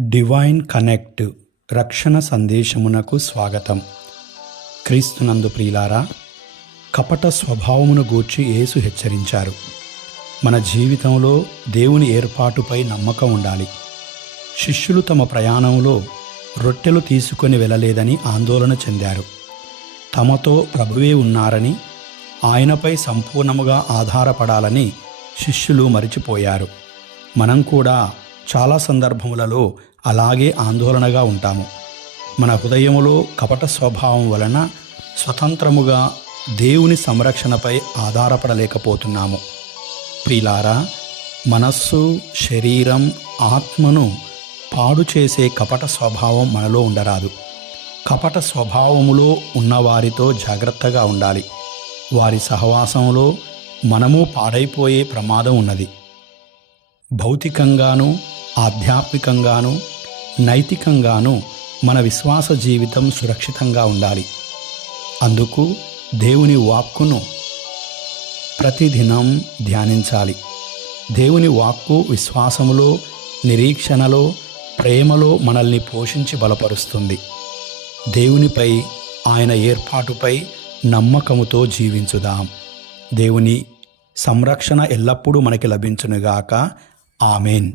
Divine connect రక్షణ సందేశమునకు స్వాగతం. క్రీస్తునందు ప్రియులారా, కపట స్వభావమును గూర్చి యేసు హెచ్చరించారు. మన జీవితంలో దేవుని ఏర్పాటుపై నమ్మకం ఉండాలి. శిష్యులు తమ ప్రయాణంలో రొట్టెలు తీసుకొని వెళ్ళలేదని ఆందోళన చెందారు. తమతో ప్రభువే ఉన్నారని, ఆయనపై సంపూర్ణముగా ఆధారపడాలని శిష్యులు మరిచిపోయారు. మనం కూడా చాలా సందర్భములలో అలాగే ఆందోళనగా ఉంటాము. మన హృదయములో కపట స్వభావం వలన స్వతంత్రముగా దేవుని సంరక్షణపై ఆధారపడలేకపోతున్నాము. ప్రియులారా, మనస్సు, శరీరం, ఆత్మను పాడు చేసే కపట స్వభావం మనలో ఉండరాదు. కపట స్వభావములో ఉన్నవారితో జాగ్రత్తగా ఉండాలి. వారి సహవాసంలో మనము పాడైపోయే ప్రమాదం ఉన్నది. భౌతికంగాను, ఆధ్యాత్మికంగాను, నైతికంగాను మన విశ్వాస జీవితం సురక్షితంగా ఉండాలి. అందుకు దేవుని వాక్కును ప్రతిదినం ధ్యానించాలి. దేవుని వాక్కు విశ్వాసములో, నిరీక్షణలో, ప్రేమలో మనల్ని పోషించి బలపరుస్తుంది. దేవునిపై, ఆయన ఏర్పాటుపై నమ్మకముతో జీవించుదాం. దేవుని సంరక్షణ ఎల్లప్పుడూ మనకి లభించునుగాక. ఆమెన్.